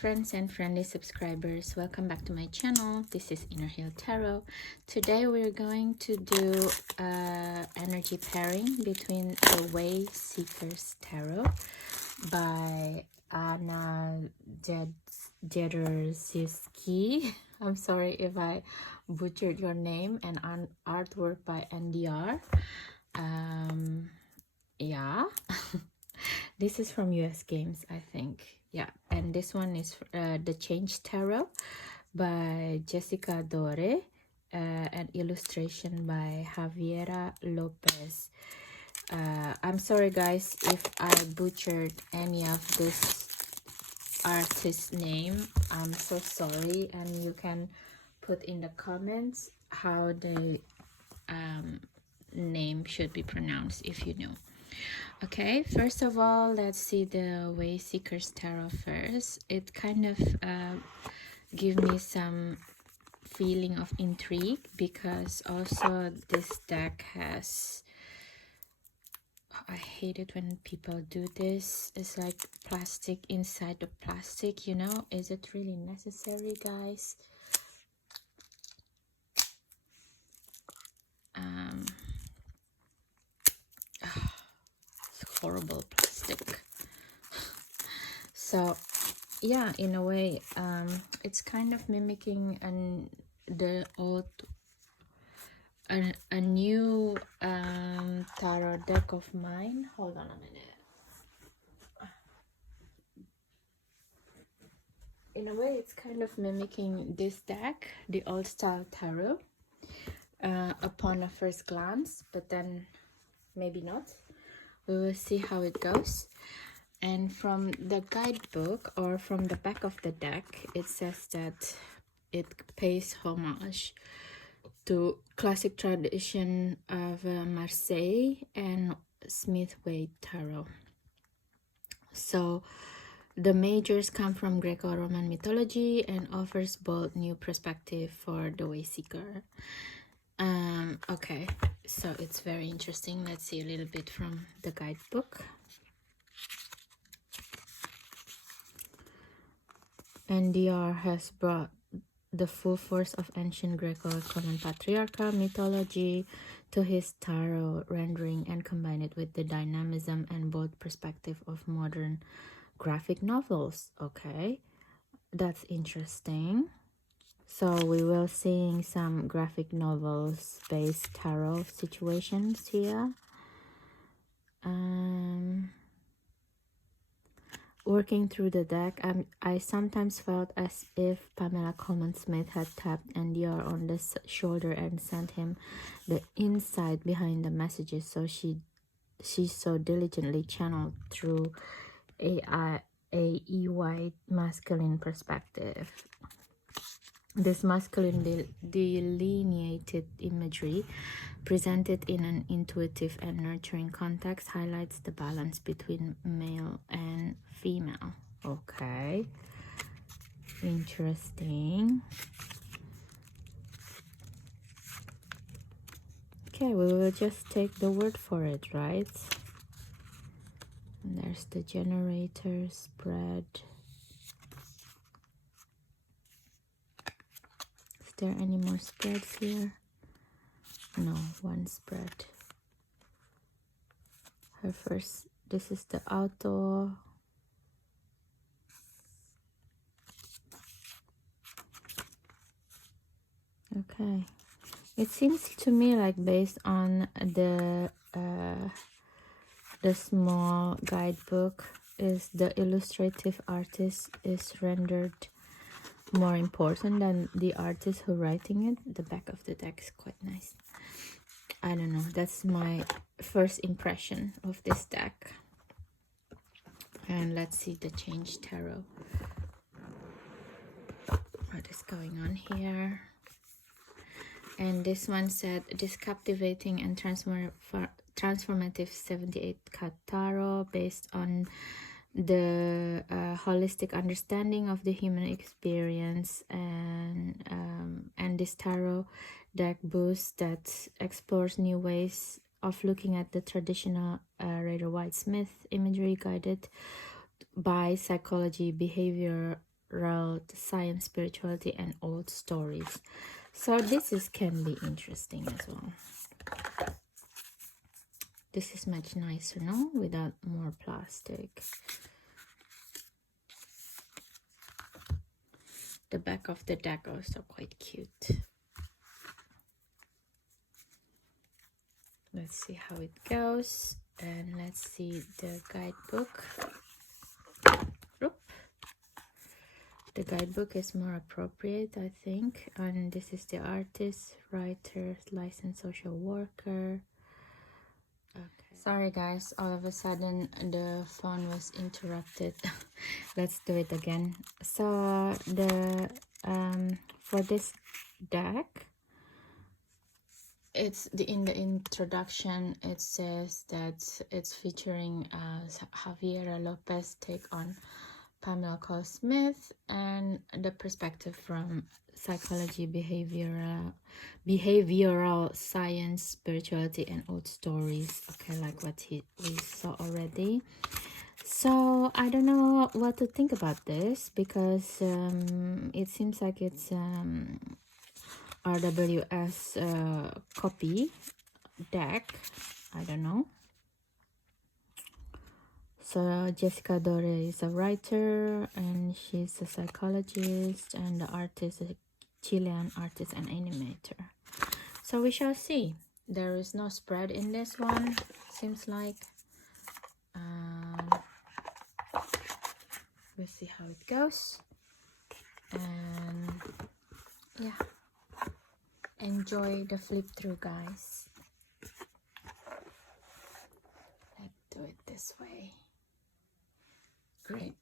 friends and friendly subscribers, welcome back to my channel. This is Inner Hill Tarot. Today we're going to do energy pairing between the Way Seekers Tarot by Anna Jederziski. I'm sorry if I butchered your name, and artwork by NDR. Yeah. This is from US Games, I think. Yeah, and this one is The Change Tarot by Jessica Dore, and illustration by Javiera Lopez. I'm sorry guys if I butchered any of this artist's name. I'm so sorry, and you can put in the comments how the name should be pronounced if you know. Okay, first of all, let's see the Way Seekers Tarot first. It kind of give me some feeling of intrigue, because also this deck has, I hate it when people do this. It's like plastic inside the plastic, you know. Is it really necessary, guys? It's horrible plastic. So yeah, in a way, it's kind of mimicking the old a new tarot deck of mine. Hold on a minute. In a way, it's kind of mimicking this deck, the old style tarot, upon a first glance, but then maybe not. We will see how it goes. And from the guidebook, or from the back of the deck, it says that it pays homage to classic tradition of Marseille and Smith-Waite Tarot. So the majors come from Greco-Roman mythology and offers bold new perspective for the Way Seeker. Okay, so it's very interesting. Let's see a little bit from the guidebook. NDR has brought the full force of ancient Greco-Roman patriarchal mythology to his tarot rendering, and combined it with the dynamism and bold perspective of modern graphic novels. Okay, that's interesting. So we will seeing some graphic novels based tarot situations here. Working through the deck, I sometimes felt as if Pamela Coleman Smith had tapped NDR on the shoulder and sent him the insight behind the messages, so she so diligently channeled through a white masculine perspective. This masculine delineated imagery, presented in an intuitive and nurturing context, highlights the balance between male and female. Okay, interesting. Okay, we will just take the word for it, right? And there's the generator spread. Is there any more spreads here? No, one spread. Her first, this is the auto. Okay, it seems to me like, based on the small guidebook, is the illustrative artist is rendered more important than the artist who writing it. The back of the deck is quite nice. I don't know, that's my first impression of this deck. And let's see the Change Tarot. What is going on here? And this one said, this captivating and transformative 78-card tarot based on the holistic understanding of the human experience, and this tarot deck boost that explores new ways of looking at the traditional Rider Waite Smith imagery, guided by psychology, behavior, science, spirituality, and old stories. So this can be interesting as well. This is much nicer, no? Without more plastic. The back of the deck also quite cute. Let's see how it goes. And let's see the guidebook. Oop. The guidebook is more appropriate, I think. And this is the artist, writer, licensed social worker. Okay. Sorry guys, all of a sudden the phone was interrupted. Let's do it again. So the for this deck, in the introduction it says that it's featuring Javiera Lopez take on Pamela Cole Smith, and the perspective from psychology, behavioral science, spirituality, and old stories. Okay, like what we saw already. So I don't know what to think about this, because it seems like it's RWS copy deck. I don't know. So Jessica Dore is a writer, and she's a psychologist, and the artist is a Chilean artist and animator. So we shall see. There is no spread in this one, seems like. We'll see how it goes. And yeah, enjoy the flip through, guys. Let's do it this way. Great.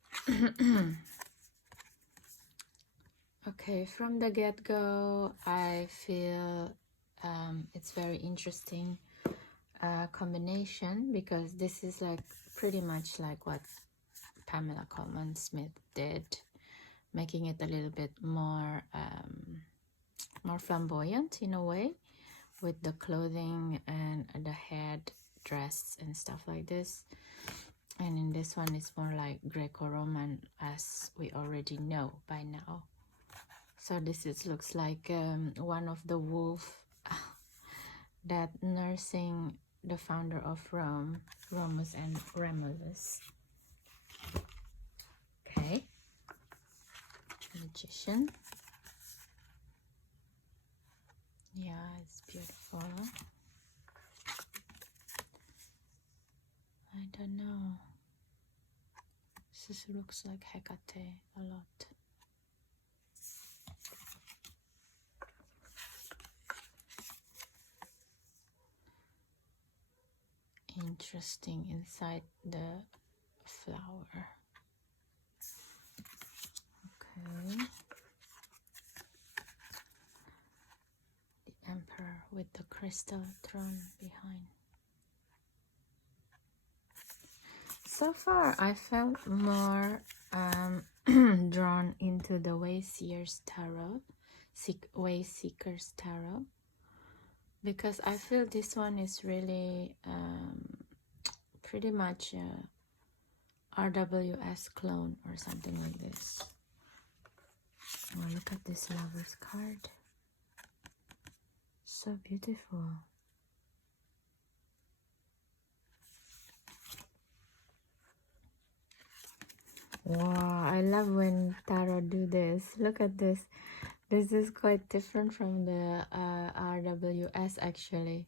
Okay, from the get-go, I feel it's very interesting combination, because this is like pretty much like what Pamela Coleman Smith did, making it a little bit more more flamboyant in a way, with the clothing and the head dress and stuff like this. And in this one, it's more like Greco-Roman, as we already know by now. So this looks like one of the wolf that nursing the founder of Rome, Romulus and Remulus. Okay. Magician. Yeah, it's beautiful. I don't know. This looks like Hecate a lot. Interesting inside the flower. Okay. The emperor with the crystal throne behind. So far, I felt more drawn into the Wayseer's Tarot, Wayseeker's Tarot, because I feel this one is really pretty much a RWS clone or something like this. Oh, look at this lover's card. So beautiful. Wow, I love when tarot do this. Look at this. This is quite different from the RWS actually.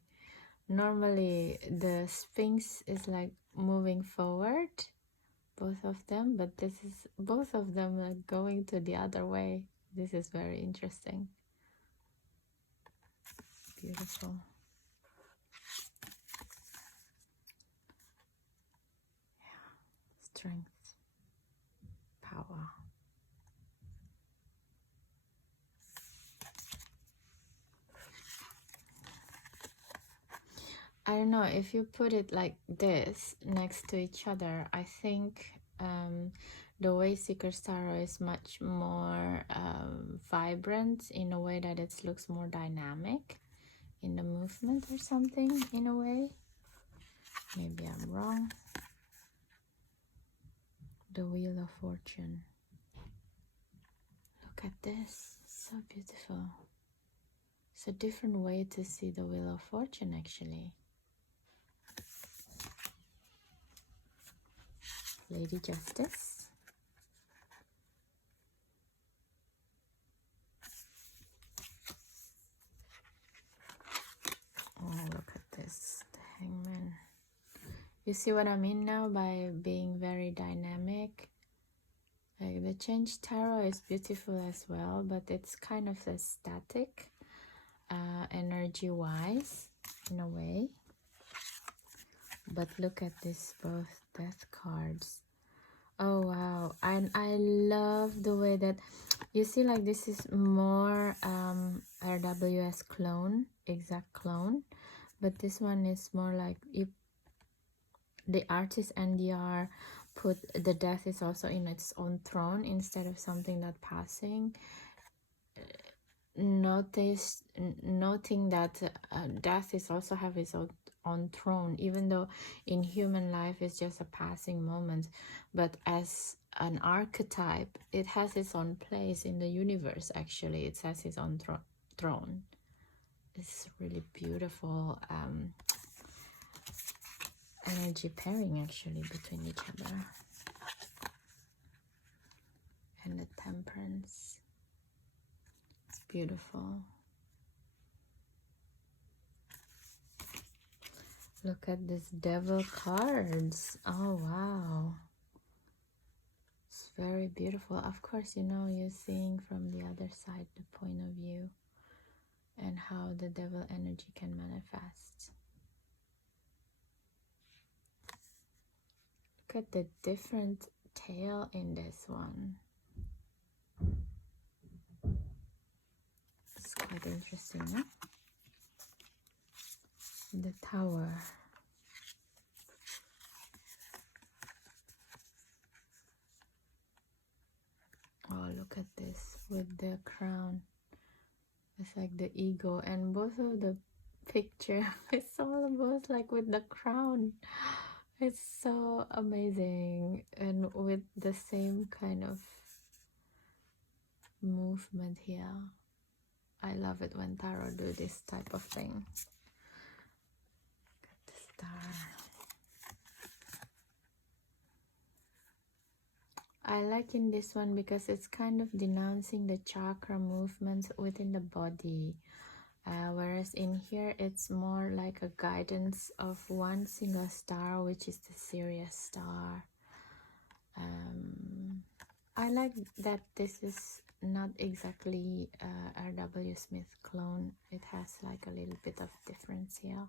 Normally the Sphinx is like moving forward, both of them, but this is both of them like going to the other way. This is very interesting. Beautiful. Yeah. Strength, power. I don't know, if you put it like this next to each other, I think the Wayseeker's Tarot is much more vibrant in a way that it looks more dynamic in the movement or something, in a way. Maybe I'm wrong. The Wheel of Fortune. Look at this, so beautiful. It's a different way to see the Wheel of Fortune actually. Lady Justice. Oh, look at this, the Hangman. You see what I mean now by being very dynamic? Like the Change Tarot is beautiful as well, but it's kind of a static energy-wise in a way. But look at this, both death cards. Oh wow, and I love the way that you see, like this is more RWS clone, exact clone, but this one is more like if the artist NDR put the death is also in its own throne instead of something that passing. Noting that death is also have its own throne, even though in human life it's just a passing moment, but as an archetype it has its own place in the universe. Actually it has its own throne. It's really beautiful energy pairing actually between each other. And the Temperance, it's beautiful. Look at this Devil cards. Oh wow, it's very beautiful. Of course, you know, you're seeing from the other side the point of view and how the devil energy can manifest. Look at the different tail in this one. It's quite interesting, huh? The Tower. Oh, look at this with the crown. It's like the ego, and both of the picture it's almost like with the crown. It's so amazing, and with the same kind of movement here. I love it when tarot do this type of thing. Look at the star. I like in this one because it's kind of denouncing the chakra movements within the body, whereas in here it's more like a guidance of one single star, which is the Sirius star. I like that this is not exactly R.W. Smith clone. It has like a little bit of difference here.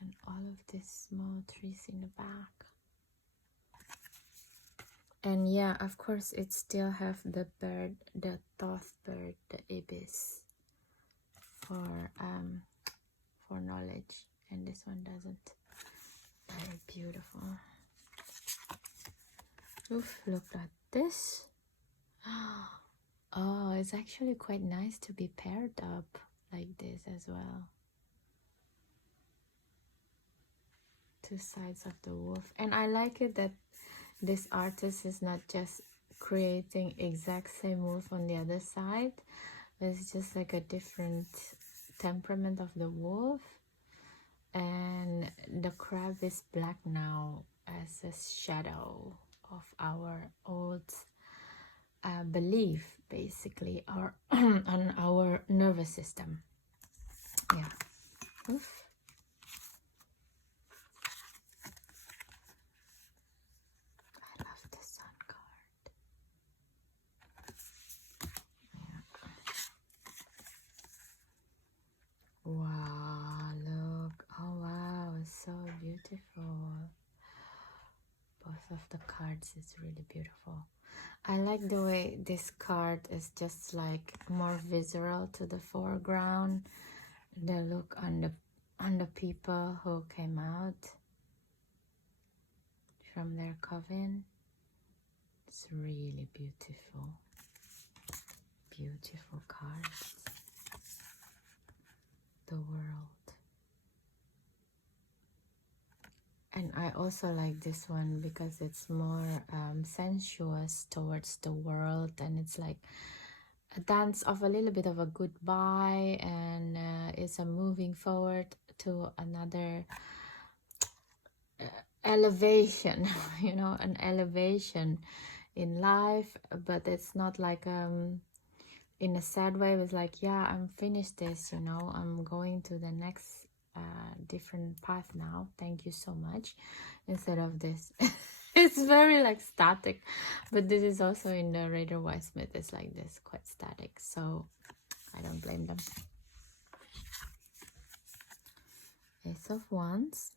And all of these small trees in the back. And yeah, of course, it still have the bird, the Thoth bird, the ibis for knowledge, and this one doesn't. Very beautiful. Oof, look at this. Oh, it's actually quite nice to be paired up like this as well. Two sides of the wolf. And I like it that this artist is not just creating exact same wolf on the other side. It's just like a different temperament of the wolf. And the crab is black now as a shadow of our old belief, basically, or on our nervous system. Yeah. Oof. I love the sun card. Yeah. Wow, look. Oh wow, it's so beautiful. Both of the cards is really beautiful. I like the way this card is just like more visceral to the foreground. The look on the people who came out from their coven. It's really beautiful. Beautiful cards. The World. And I also like this one because it's more sensuous towards the world, and it's like a dance of a little bit of a goodbye, and it's a moving forward to another elevation, you know, an elevation in life. But it's not like in a sad way. It's like, yeah, I'm finished this, you know, I'm going to the next different path now, thank you so much, instead of this. It's very like static, but this is also in the Raider White Smith, it's like this, quite static, so I don't blame them. Ace of Wands.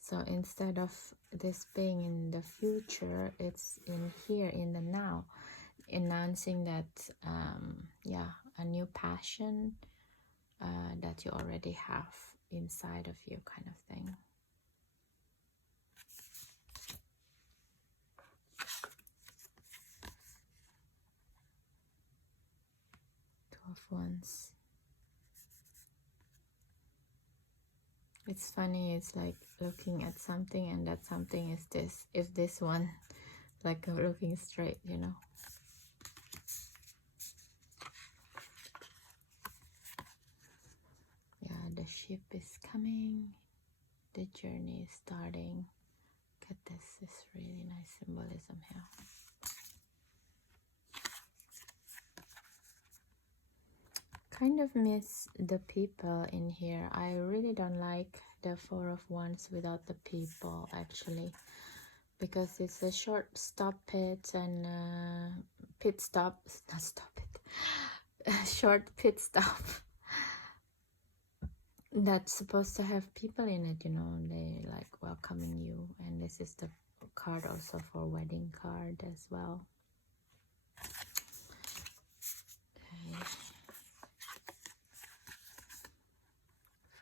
So instead of this being in the future, it's in here, in the now, announcing that yeah, a new passion that you already have inside of you, kind of thing. Two of Wands. It's funny, it's like looking at something, and that something is this, if this one, like looking straight, you know. Yeah, the ship is coming, the journey is starting. Look at this really nice symbolism here. Kind of miss the people in here. I really don't like the Four of Wands without the people, actually, because it's a short stop it, and pit stop, not stop it, a short pit stop that's supposed to have people in it, you know, they like welcoming you. And this is the card also for wedding card as well. Okay.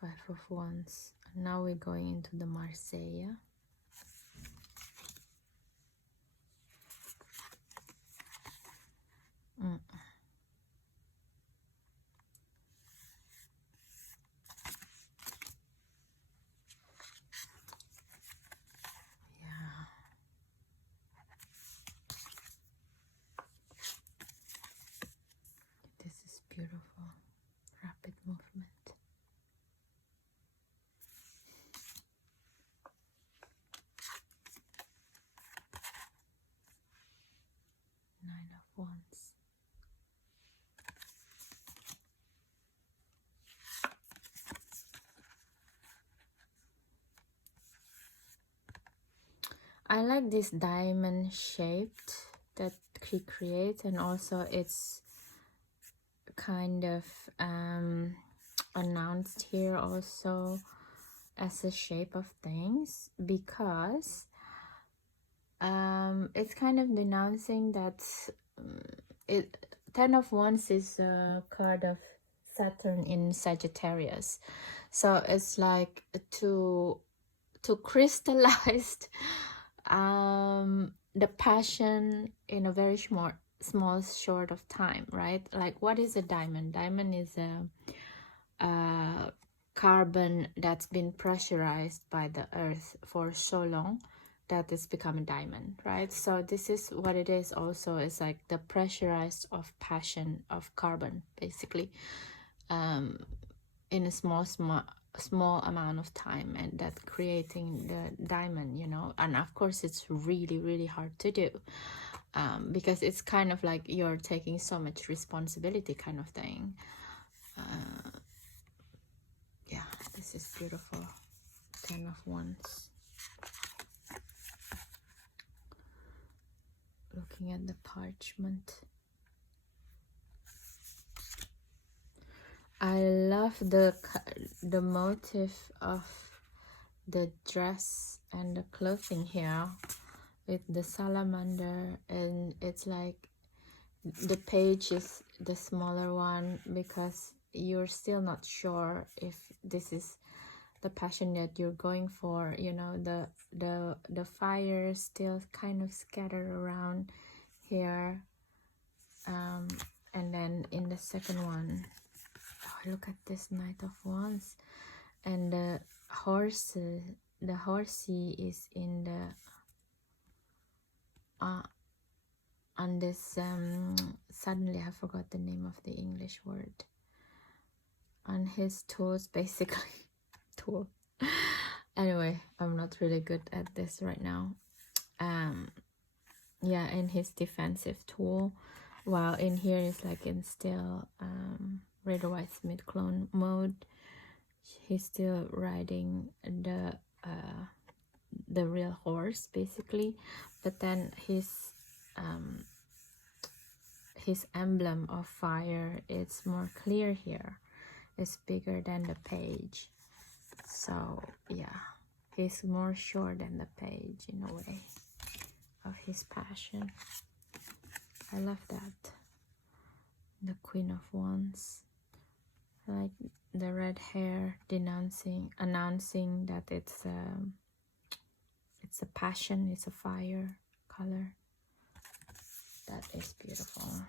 Five of Wands. Now we're going into the Marseille. Yeah. This is beautiful. Rapid movement. Nine of Wands. I like this diamond shaped that he creates, and also it's kind of announced here also as a shape of things, because it's kind of denouncing that it Ten of Wands is a card of Saturn in Sagittarius, so it's like to crystallize the passion in a very small short of time, right? Like, what is a diamond? Diamond is a carbon that's been pressurized by the earth for so long that it's become a diamond, right? So this is what it is also. It's like the pressurized of passion of carbon, basically, in a small amount of time, and that creating the diamond, you know. And of course it's really hard to do, because it's kind of like you're taking so much responsibility, kind of thing. Yeah, this is beautiful. Ten of Wands. Looking at the parchment, I love the motif of the dress and the clothing here with the salamander, and it's like the page is the smaller one because you're still not sure if this is the passion that you're going for, you know. The fire still kind of scattered around here, and then in the second one, oh, look at this Knight of Wands, and the horses, the horsey is in the on this suddenly I forgot the name of the English word, on his toes basically. Tool. Anyway, I'm not really good at this right now. Yeah, in his defensive tool, while in here is like in still Red White Smith clone mode. He's still riding the real horse basically, but then his emblem of fire, it's more clear here. It's bigger than the page, so yeah, he's more sure than the page in a way of his passion. I love that. The Queen of Wands, like the red hair announcing that it's a passion, it's a fire color. That is beautiful.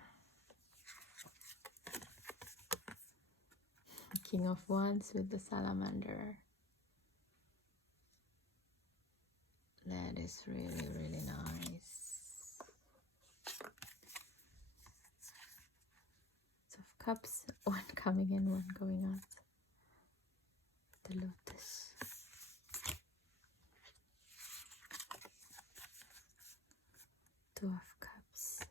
King of Wands with the salamander. That is really, really nice. Of Cups, one coming in, one going out. The Lotus. Two of Cups.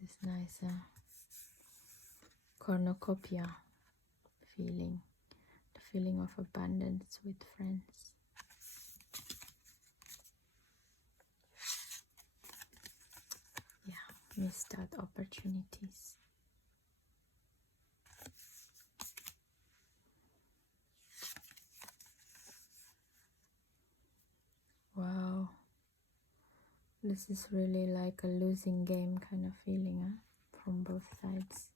This is nice. Cornucopia feeling. The feeling of abundance with friends. Missed out opportunities. Wow, this is really like a losing game kind of feeling, from both sides.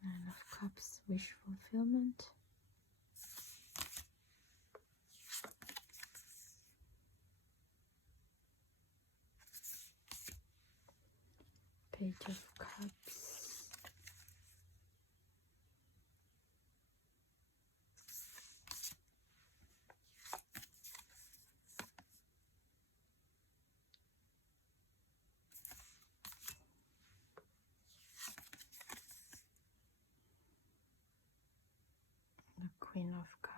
Nine of Cups, wish fulfillment. Page of Cups. The Queen of Cups.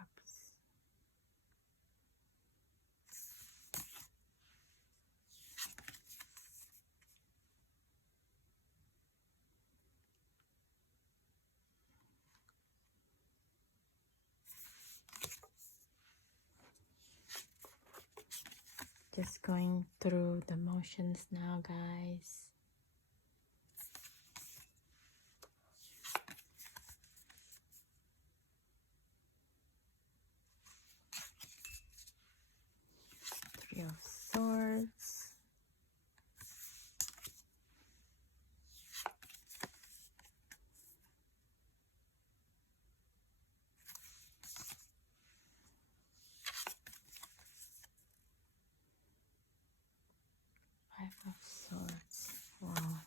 Just going through the motions now, guys. Three of Swords. Five of Swords. Wow.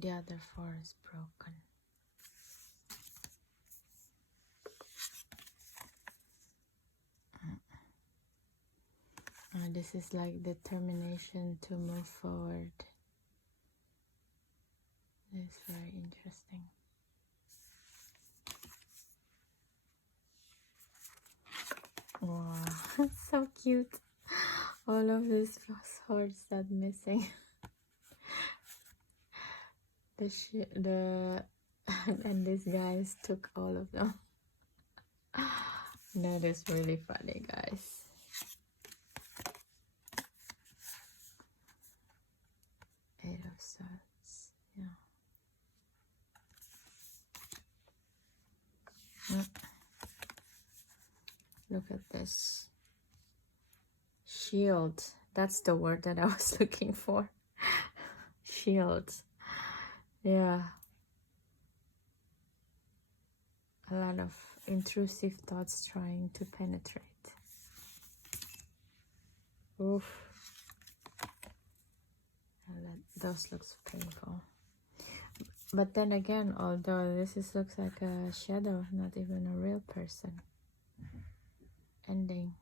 The other four is broken. This is like determination to move forward. This is very interesting. Wow, so cute. All of these swords that missing. And these guys took all of them. That is really funny, guys. Eight of Swords, yeah. Look at this. Shield. That's the word that I was looking for. Shield. Yeah. A lot of intrusive thoughts trying to penetrate. Oof. Those looks painful. But then again, although looks like a shadow, not even a real person. Ending.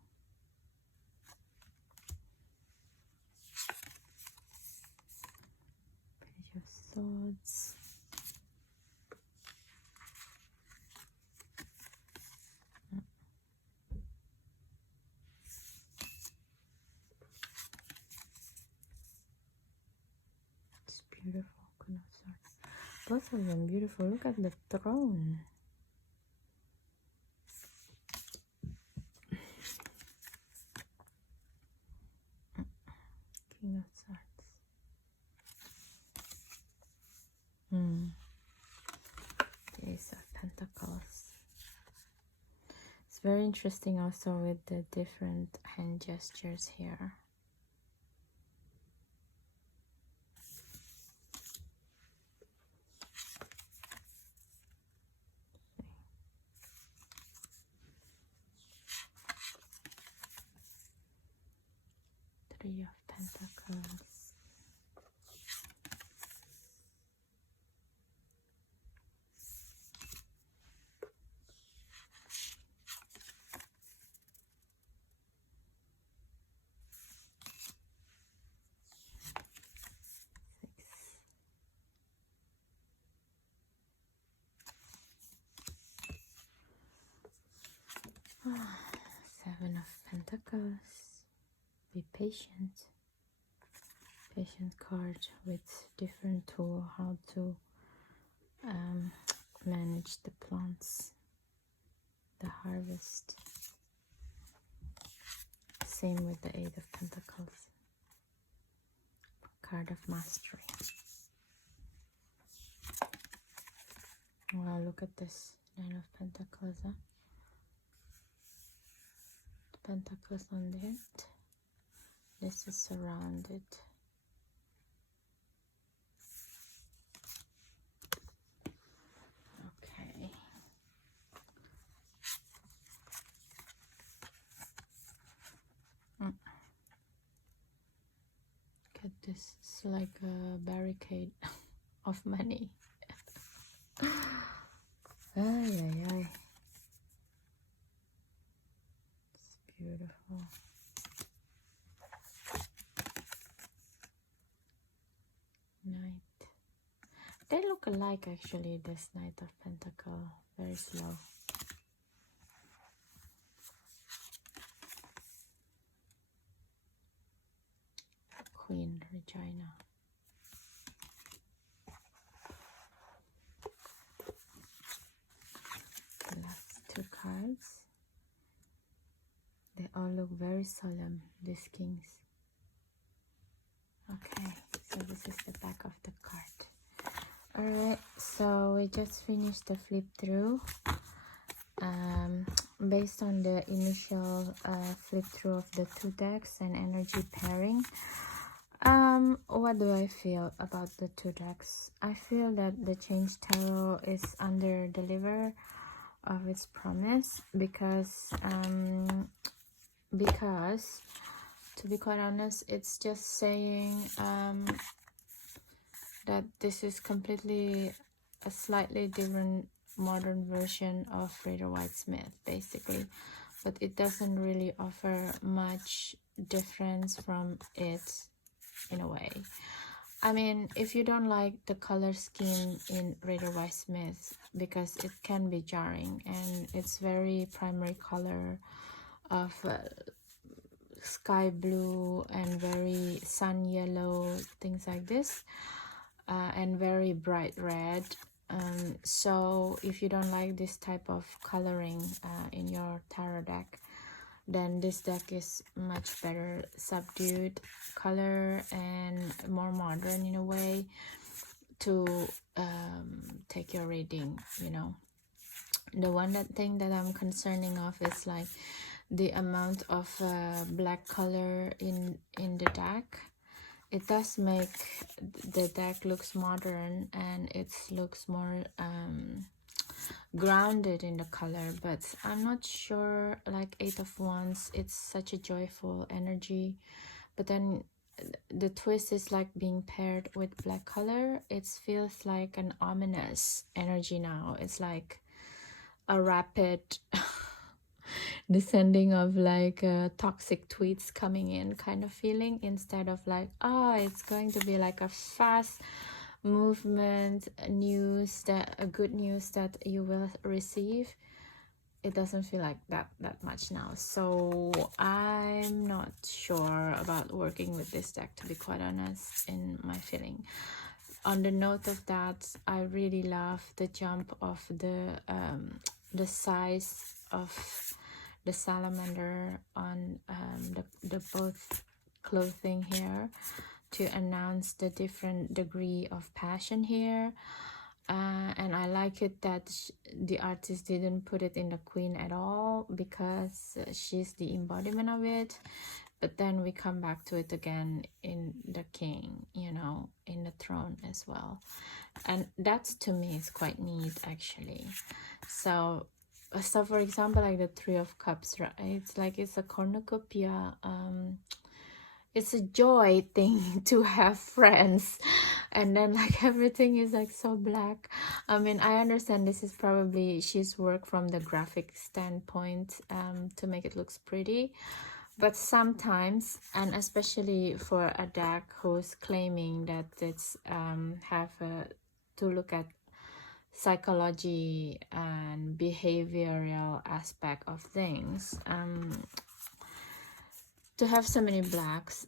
Page of Swords. It's beautiful. Queen of Swords. Both of them beautiful. Look at the throne. King of Swords. Ace of Pentacles. It's very interesting also with the different hand gestures here. Three of Pentacles. Seven of Pentacles. Be patient. Patient card with different tool how to manage the plants, the harvest. Same with the Eight of Pentacles. Card of Mastery. Wow, look at this. Nine of Pentacles, huh? The Pentacles on the end. This is surrounded. Okay. Look at this. It's like a barricade of money. Ay, ay, ay. It's beautiful. Knight. They look alike actually, this Knight of Pentacle. Very slow. Queen Regina. The last two cards. They all look very solemn, these kings. Okay, so this is the back of the card. Alright, so we just finished the flip through. Based on the initial flip through of the two decks and energy pairing, what do I feel about the two decks? I feel that the Change Tarot is under deliver of its promise because to be quite honest, it's just saying that this is completely a slightly different modern version of Rider-Waite-Smith basically, but it doesn't really offer much difference from it in a way. I mean, if you don't like the color scheme in Rider-Waite-Smith, because it can be jarring and it's very primary color of sky blue and very sun yellow, things like this, and very bright red. So if you don't like this type of coloring in your tarot deck, then this deck is much better subdued color and more modern in a way to take your reading, you know. The one thing that I'm concerning of is like the amount of black color in the deck. It does make the deck looks modern, and it looks more grounded in the color. But I'm not sure, like Eight of Wands, it's such a joyful energy, but then the twist is like being paired with black color. It feels like an ominous energy now. It's like a rapid descending of like toxic tweets coming in kind of feeling, instead of like, oh, it's going to be like a fast movement news, that a good news that you will receive. It doesn't feel like that much now. So I'm not sure about working with this deck, to be quite honest, in my feeling. On the note of that, I really love the jump of the size of the salamander on the both clothing here, to announce the different degree of passion here. And I like it that the artist didn't put it in the queen at all, because she's the embodiment of it. But then we come back to it again in the king, you know, in the throne as well. And that's, to me, is quite neat actually. So for example, like the Three of Cups, right? It's like, it's a cornucopia. It's a joy thing to have friends, and then like everything is like so black. I mean, I understand this is probably she's worked from the graphic standpoint to make it looks pretty, but sometimes, and especially for a deck who's claiming that it's to look at psychology and behavioral aspect of things, to have so many blacks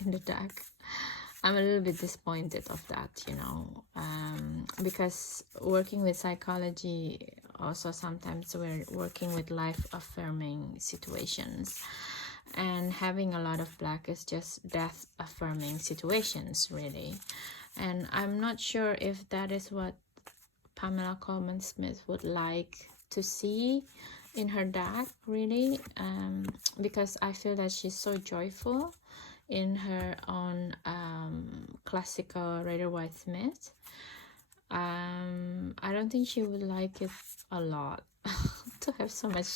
in the deck, I'm a little bit disappointed of that, you know, because working with psychology, also sometimes we're working with life affirming situations, and having a lot of black is just death affirming situations, really. And I'm not sure if that is what Pamela Coleman Smith would like to see in her deck, really, because I feel that she's so joyful in her own classical Rider-Waite-Smith. I don't think she would like it a lot to have so much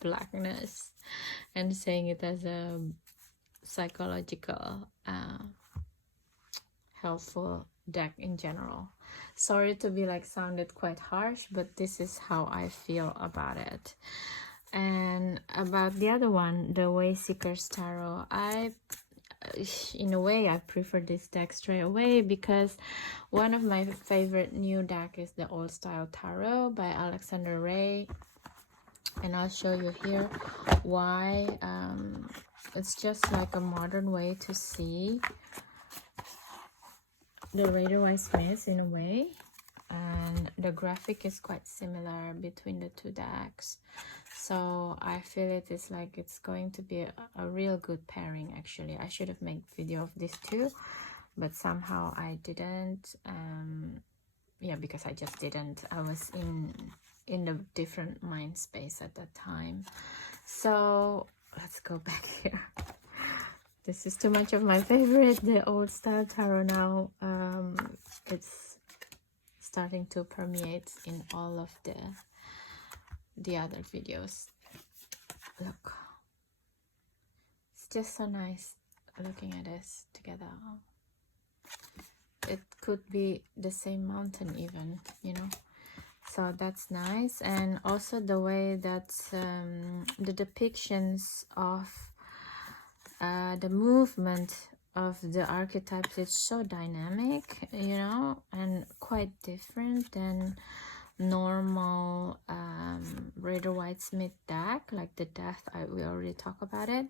blackness, and saying it as a psychological helpful deck in general. Sorry to be like sounded quite harsh, but this is how I feel about it. And about the other one, the Wayseeker's Tarot, in a way I prefer this deck straight away, because one of my favorite new deck is the Old Style Tarot by Alexander Ray, and I'll show you here why. It's just like a modern way to see the Rider-Waite-Smith in a way, and the graphic is quite similar between the two decks. So I feel it is like it's going to be a real good pairing. Actually, I should have made video of this too, but somehow I didn't. Yeah, because I just didn't. I was in a different mind space at that time. So let's go back here. This is too much of my favorite, the Old Style Tarot now. It's starting to permeate in all of the other videos. Look, it's just so nice looking at this together. It could be the same mountain even, you know. So that's nice. And also the way that the depictions of the movement of the archetypes is so dynamic, you know, and quite different than normal Rider-Waite-Smith deck, like the death. We already talked about it.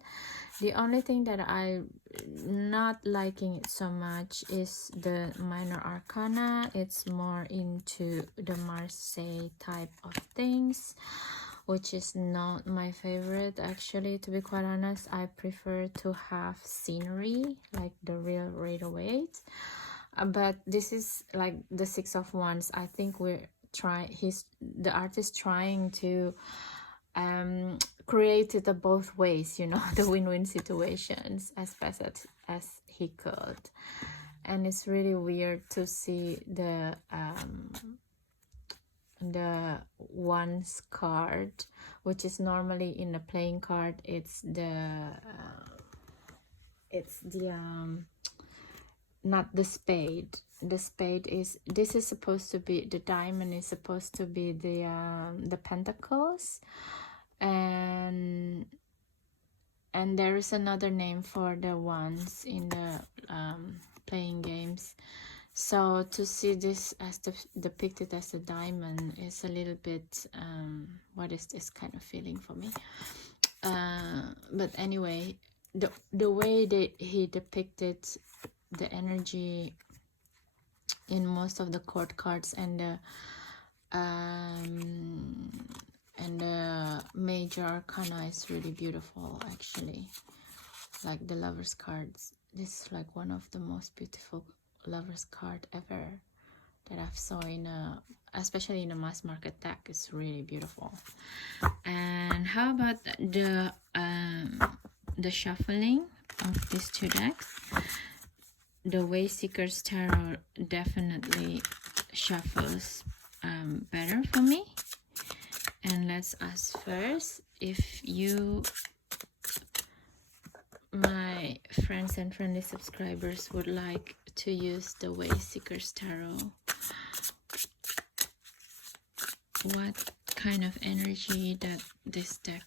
The only thing that I'm not liking it so much is the minor arcana. It's more into the Marseille type of things, which is not my favorite actually, to be quite honest. I prefer to have scenery like the real Rider-Waite, but this is like the Six of Wands. I think the artist trying to create it both ways, you know, the win-win situations as best as he could. And it's really weird to see the ones card, which is normally in a playing card. It's the not the spade. The spade is, this is supposed to be, the diamond is supposed to be the pentacles, and there is another name for the ones in the playing games. So to see this as depicted as a diamond is a little bit what is this kind of feeling for me. But anyway, the way that he depicted the energy in most of the court cards and the major arcana is really beautiful, actually. Like the lovers cards, this is like one of the most beautiful lovers card ever that I've saw in especially in a mass market deck. It's really beautiful. And how about the shuffling of these two decks? The Way Seeker's Tarot definitely shuffles better for me. And let's ask first, if you, my friends and friendly subscribers, would like to use the Way Seeker's Tarot, what kind of energy that this deck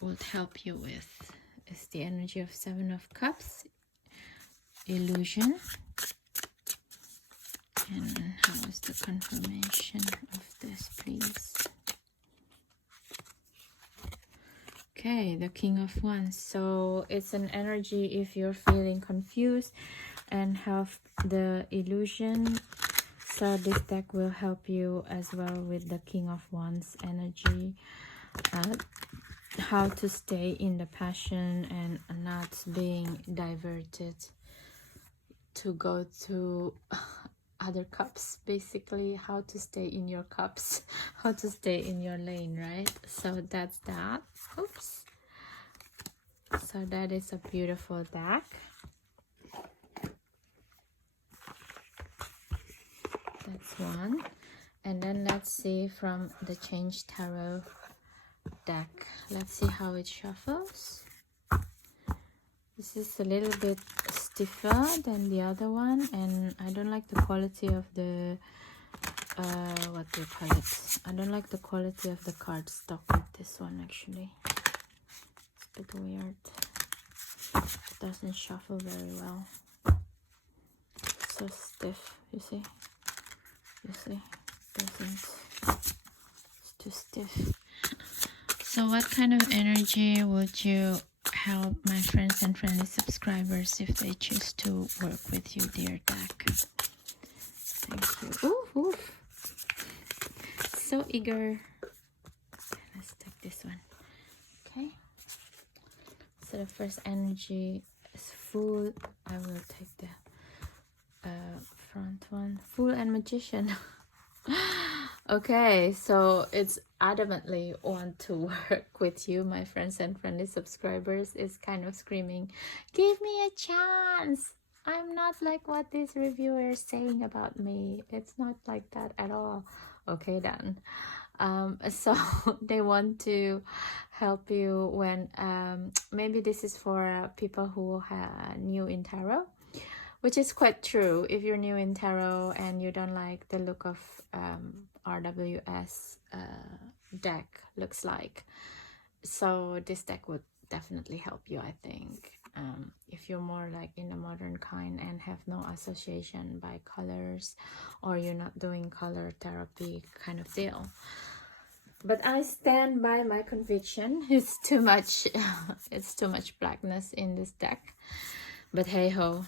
would help you with? Is the energy of Seven of Cups, illusion, and how is the confirmation of this, please? Okay, the King of Wands. So it's an energy if you're feeling confused and have the illusion. So this deck will help you as well with the King of Wands energy. How to stay in the passion and not being diverted to go to other cups, basically. How to stay in your cups, how to stay in your lane, right? So that's that. Oops. So that is a beautiful deck. That's one. And then let's see from the Change Tarot deck. Let's see how it shuffles. This is a little bit stiffer than the other one, and I don't like the quality of the what do you call it? I don't like the quality of the cardstock with this one, actually. It's a bit weird. It doesn't shuffle very well. It's so stiff, you see? You see? Doesn't. It's too stiff. So what kind of energy would you help my friends and friendly subscribers if they choose to work with you, dear deck? Thank you. Ooh, ooh. So eager. Let's take this one. Okay. So the first energy is Fool. I will take the front one. Fool and Magician. Okay, so it's adamantly want to work with you, my friends and friendly subscribers. Is kind of screaming, give me a chance. I'm not like what this reviewer is saying about me. It's not like that at all. Okay then. So they want to help you when maybe this is for people who are new in tarot, which is quite true. If you're new in tarot and you don't like the look of RWS deck looks like, so this deck would definitely help you, I think. If you're more like in the modern kind and have no association by colors, or you're not doing color therapy kind of deal. But I stand by my conviction. It's too much it's too much blackness in this deck, but hey ho.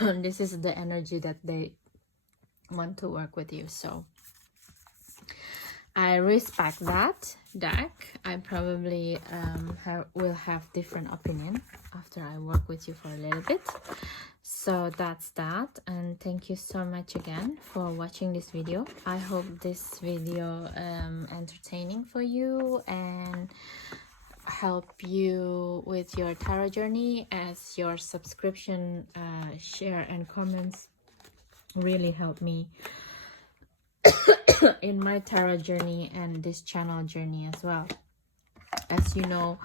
This is the energy that they want to work with you, so I respect that deck. I probably will have different opinion after I work with you for a little bit, So that's that, and thank you so much again for watching this video. I hope this video entertaining for you and help you with your tarot journey, as your subscription, share and comments really help me in my tarot journey and this channel journey as well. As you know,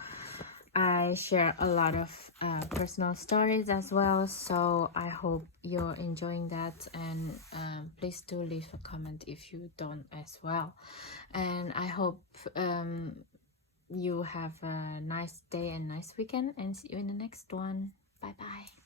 I share a lot of personal stories as well, so I hope you're enjoying that, and please do leave a comment if you don't as well. And I hope you have a nice day and nice weekend, and see you in the next one. Bye bye.